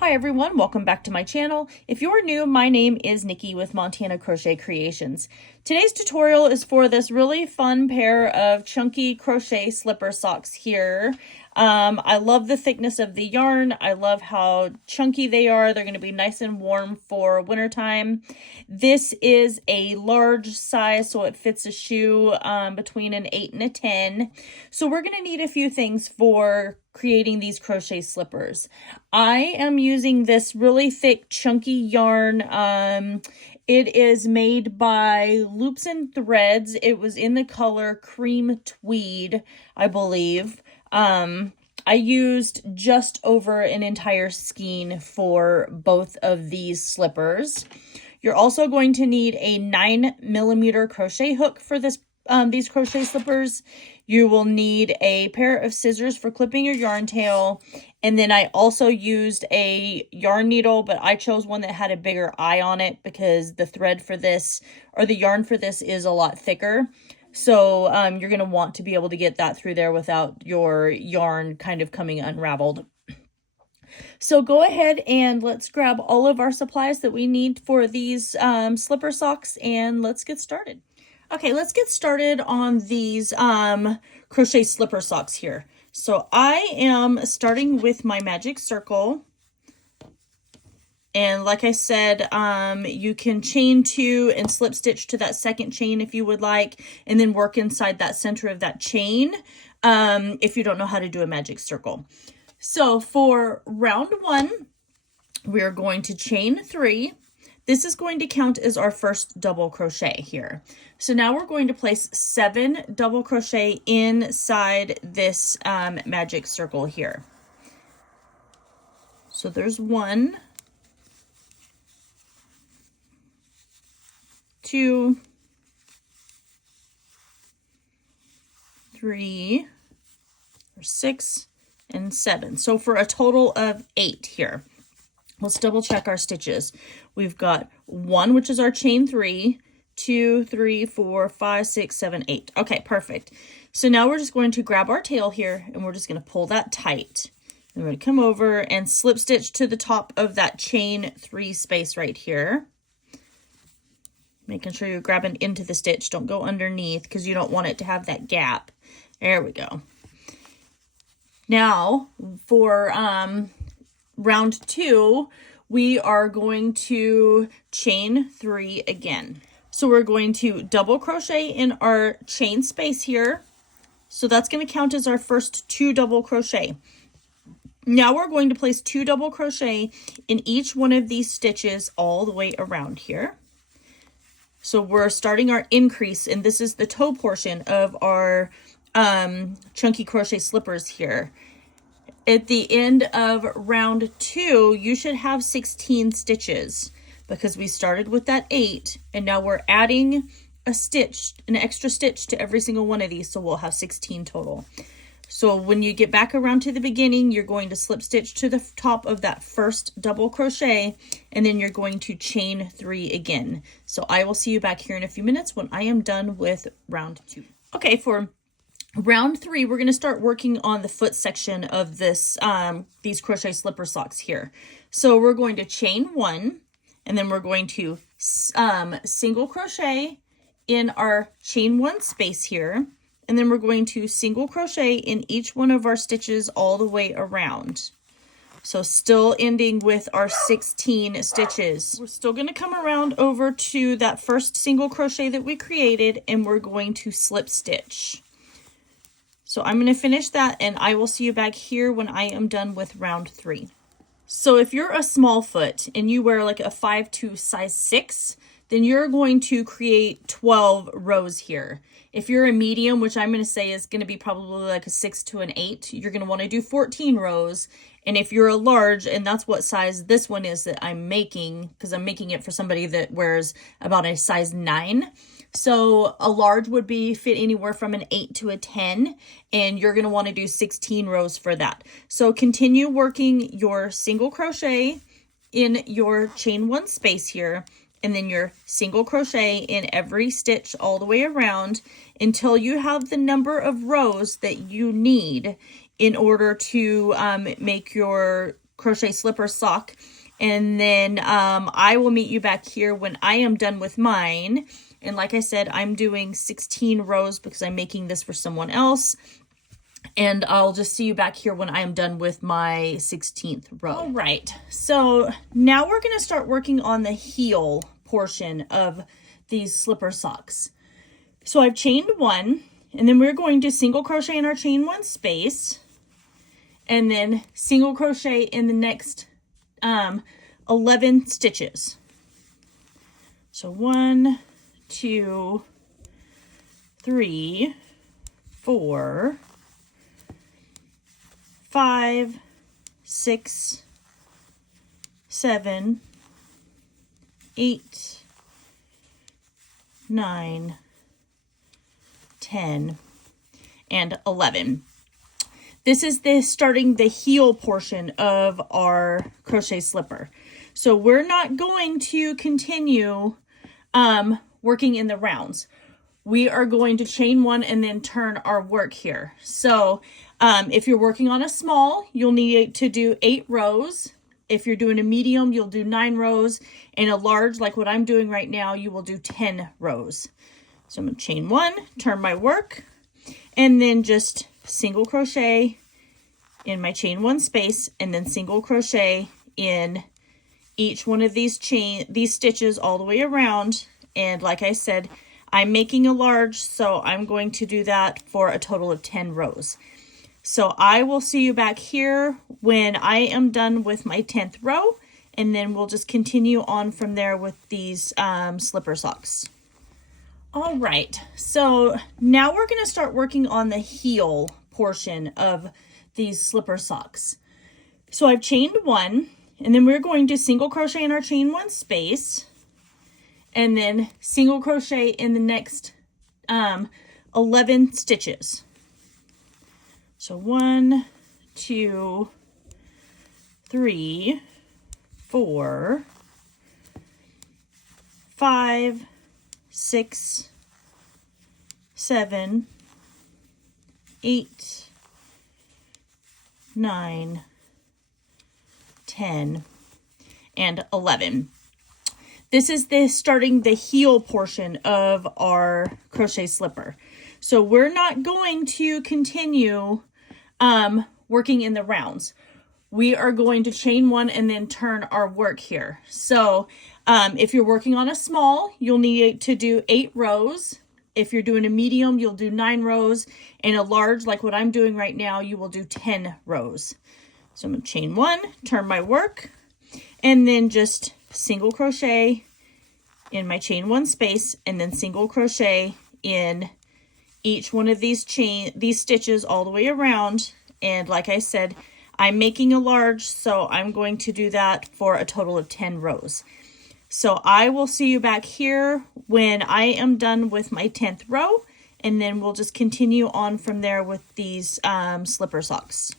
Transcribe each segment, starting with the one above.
Hi everyone, welcome back to my channel. If you're new, my name is Nikki with Montana Crochet Creations. Today's tutorial is for this really fun pair of chunky crochet slipper socks here. I love the thickness of the yarn. I love how chunky they are. They're going to be nice and warm for wintertime. This is a large size, so it fits a shoe between an 8 and a 10. So we're going to need a few things for creating these crochet slippers. I am using this really thick chunky yarn. It is made by Loops and Threads. It was in the color cream tweed, I believe. I used just over an entire skein for both of these slippers. You're also going to need a 9mm crochet hook for these crochet slippers. You will need a pair of scissors for clipping your yarn tail. And then I also used a yarn needle, but I chose one that had a bigger eye on it because the thread for this, or the yarn for this, is a lot thicker. So you're going to want to be able to get that through there without your yarn kind of coming unraveled. So go ahead and let's grab all of our supplies that we need for these slipper socks and let's get started. Okay, let's get started on these crochet slipper socks here. So I am starting with my magic circle. And like I said, you can chain 2 and slip stitch to that second chain if you would like, and then work inside that center of that chain if you don't know how to do a magic circle. So for round 1, we're going to chain 3. This is going to count as our first double crochet here. So now we're going to place 7 double crochet inside this magic circle here. So there's 1, 2, 3, 6, and 7. So for a total of 8 here. Let's double check our stitches. We've got 1, which is our chain 3, 2, 3, 4, 5, 6, 7, 8. Okay, perfect. So now we're just going to grab our tail here and we're just going to pull that tight. And we're going to come over and slip stitch to the top of that chain 3 space right here. Making sure you're grabbing into the stitch. Don't go underneath because you don't want it to have that gap. There we go. Now for round 2, we are going to chain 3 again. So we're going to double crochet in our chain space here. So that's going to count as our first 2 double crochet. Now we're going to place 2 double crochet in each one of these stitches all the way around here. So we're starting our increase, and this is the toe portion of our chunky crochet slippers here. At the end of round 2, you should have 16 stitches because we started with that 8, and now we're adding a stitch, an extra stitch to every single one of these, so we'll have 16 total. So when you get back around to the beginning, you're going to slip stitch to the top of that first double crochet, and then you're going to chain 3 again. So I will see you back here in a few minutes when I am done with round 2. Okay, for round 3, we're going to start working on the foot section of this these crochet slipper socks here. So we're going to chain 1, and then we're going to single crochet in our chain 1 space here, and then we're going to single crochet in each one of our stitches all the way around. So still ending with our 16 stitches. We're still going to come around over to that first single crochet that we created, and we're going to slip stitch. So I'm going to finish that, and I will see you back here when I am done with round 3. So if you're a small foot and you wear like a 5 to size 6, then you're going to create 12 rows here. If you're a medium, which I'm going to say is going to be probably like a 6 to an 8, you're going to want to do 14 rows. And if you're a large, and that's what size this one is that I'm making, because I'm making it for somebody that wears about a size 9. So a large would be fit anywhere from an 8 to a 10, and you're going to want to do 16 rows for that. So continue working your single crochet in your chain 1 space here, and then your single crochet in every stitch all the way around until you have the number of rows that you need in order to make your crochet slipper sock. And then I will meet you back here when I am done with mine. And like I said, I'm doing 16 rows because I'm making this for someone else. And I'll just see you back here when I am done with my 16th row. All right, so now we're going to start working on the heel portion of these slipper socks. So I've chained one, and then we're going to single crochet in our chain one space, and then single crochet in the next 11 stitches. So 1, 2, 3, 4, 5, 6, 7, 8, 9, 10, and 11. This is starting the heel portion of our crochet slipper. So we're not going to continue working in the rounds. We are going to chain one and then turn our work here. So if you're working on a small, you'll need to do 8 rows. If you're doing a medium, you'll do 9 rows. And a large, like what I'm doing right now, you will do 10 rows. So I'm going to chain one, turn my work, and then just single crochet in my chain one space, and then single crochet in each one of these stitches all the way around. And like I said, I'm making a large, so I'm going to do that for a total of 10 rows. So I will see you back here when I am done with my 10th row, and then we'll just continue on from there with these slipper socks. All right, so now we're going to start working on the heel portion of these slipper socks. So I've chained one, and then we're going to single crochet in our chain one space, and then single crochet in the next 11 stitches. So 1, 2, 3, 4, 5, 6, 7, 8, 9, 10, and 11. This is starting the heel portion of our crochet slipper. So we're not going to continue working in the rounds. We are going to chain one and then turn our work here. So if you're working on a small, you'll need to do 8 rows. If you're doing a medium, you'll do 9 rows. And a large, like what I'm doing right now, you will do 10 rows. So I'm going to chain one, turn my work, and then just single crochet in my chain one space, and then single crochet in each one of these stitches all the way around. And like I said, I'm making a large, so I'm going to do that for a total of 10 rows. So I will see you back here when I am done with my 10th row, and then we'll just continue on from there with these slipper socks.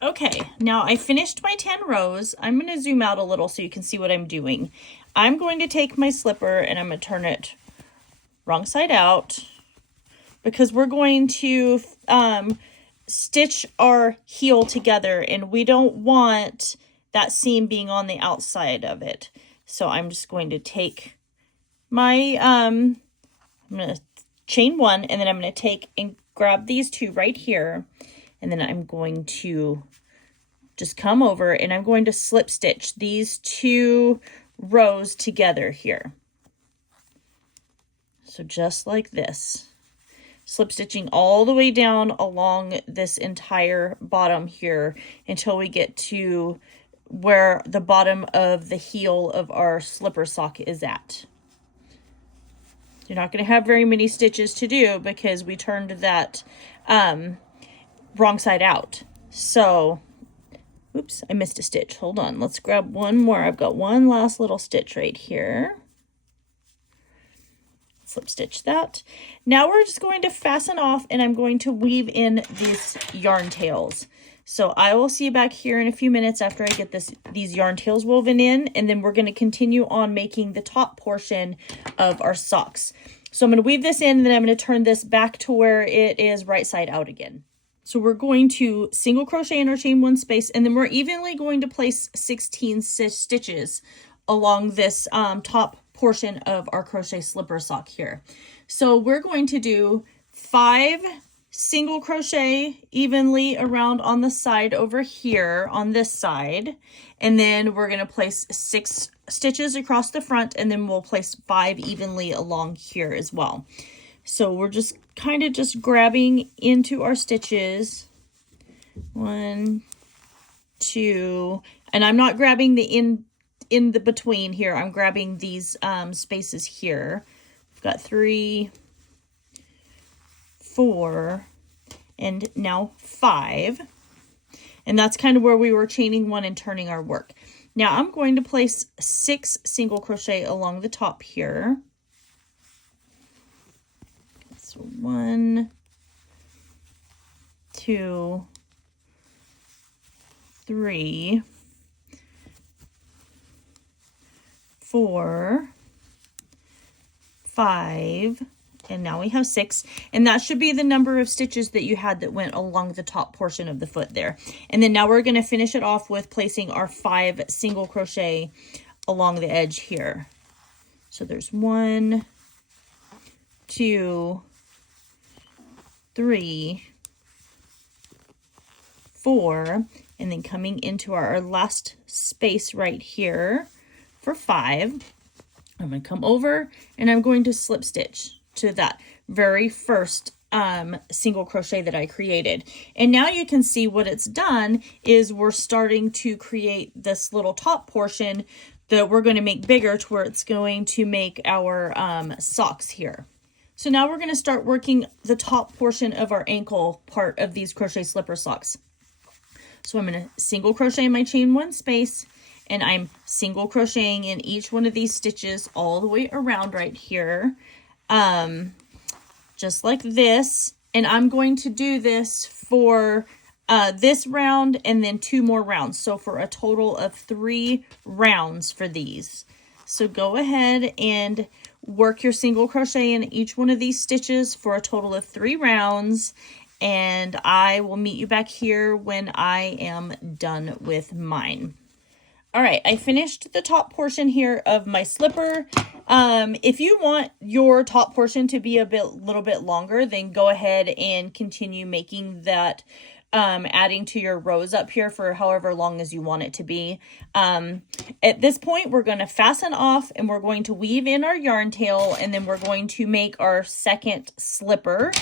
Okay, now I finished my 10 rows. I'm going to zoom out a little so you can see what I'm doing. I'm going to take my slipper and I'm going to turn it wrong side out, because we're going to stitch our heel together, and we don't want that seam being on the outside of it. So I'm just going to take my, I'm going to chain one, and then I'm going to take and grab these two right here, and then I'm going to just come over and I'm going to slip stitch these 2 rows together here. So just like this, slip stitching all the way down along this entire bottom here until we get to where the bottom of the heel of our slipper sock is at. You're not going to have very many stitches to do because we turned that wrong side out. So, oops, I missed a stitch. Hold on, let's grab one more. I've got one last little stitch right here. Slip stitch that. Now we're just going to fasten off, and I'm going to weave in these yarn tails. So I will see you back here in a few minutes after I get these yarn tails woven in, and then we're going to continue on making the top portion of our socks. So I'm going to weave this in, and then I'm going to turn this back to where it is right side out again. So we're going to single crochet in our chain one space, and then we're evenly going to place 16 stitches along this top portion of our crochet slipper sock here. So we're going to do 5 single crochet evenly around on the side over here on this side, and then we're going to place 6 stitches across the front, and then we'll place 5 evenly along here as well. So we're just kind of just grabbing into our stitches. 1, 2, and I'm not grabbing the in the between here. I'm grabbing these spaces here. We've got 3, 4, and now 5. And that's kind of where we were chaining 1 and turning our work. Now I'm going to place 6 single crochet along the top here. So 1, 2, 3, 4, 5, and now we have 6, and that should be the number of stitches that you had that went along the top portion of the foot there. And then now we're going to finish it off with placing our 5 single crochet along the edge here. So there's 1, 2, 3, 4, and then coming into our last space right here for 5, I'm going to come over and I'm going to slip stitch to that very first single crochet that I created. And now you can see what it's done is we're starting to create this little top portion that we're going to make bigger to where it's going to make our socks here. So now we're going to start working the top portion of our ankle part of these crochet slipper socks. So I'm going to single crochet in my chain one space, and I'm single crocheting in each one of these stitches all the way around right here, just like this. And I'm going to do this for this round and then 2 more rounds. So for a total of 3 rounds for these. So go ahead and work your single crochet in each one of these stitches for a total of 3 rounds. And I will meet you back here when I am done with mine. All right, I finished the top portion here of my slipper. If you want your top portion to be a little bit longer, then go ahead and continue making that, adding to your rows up here for however long as you want it to be. At this point, we're going to fasten off and we're going to weave in our yarn tail, and then we're going to make our second slipper,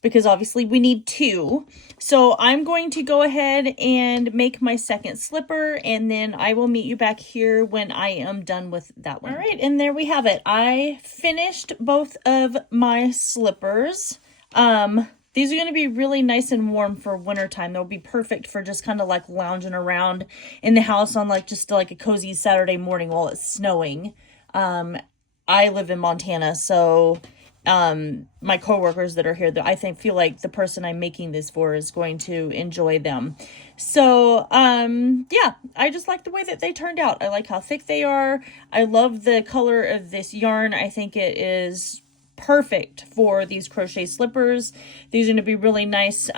because obviously we need 2. So I'm going to go ahead and make my second slipper, and then I will meet you back here when I am done with that one. All right, and there we have it. I finished both of my slippers. These are going to be really nice and warm for wintertime. They'll be perfect for just kind of like lounging around in the house on like just like a cozy Saturday morning while it's snowing. I live in Montana, so my coworkers that are here, that I feel like the person I'm making this for is going to enjoy them. So, yeah, I just like the way that they turned out. I like how thick they are. I love the color of this yarn. I think it is perfect for these crochet slippers. These are going to be really nice.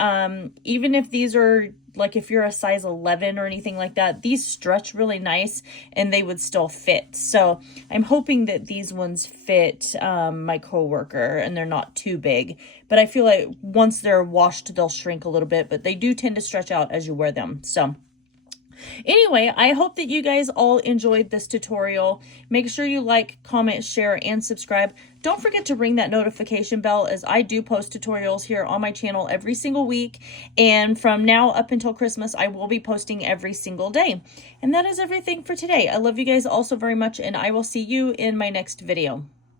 Even if these are like, if you're a size 11 or anything like that, these stretch really nice and they would still fit. So I'm hoping that these ones fit my coworker and they're not too big, but I feel like once they're washed, they'll shrink a little bit, but they do tend to stretch out as you wear them. So anyway, I hope that you guys all enjoyed this tutorial. Make sure you like, comment, share, and subscribe. Don't forget to ring that notification bell, as I do post tutorials here on my channel every single week. And from now up until Christmas, I will be posting every single day. And that is everything for today. I love you guys all so very much, and I will see you in my next video.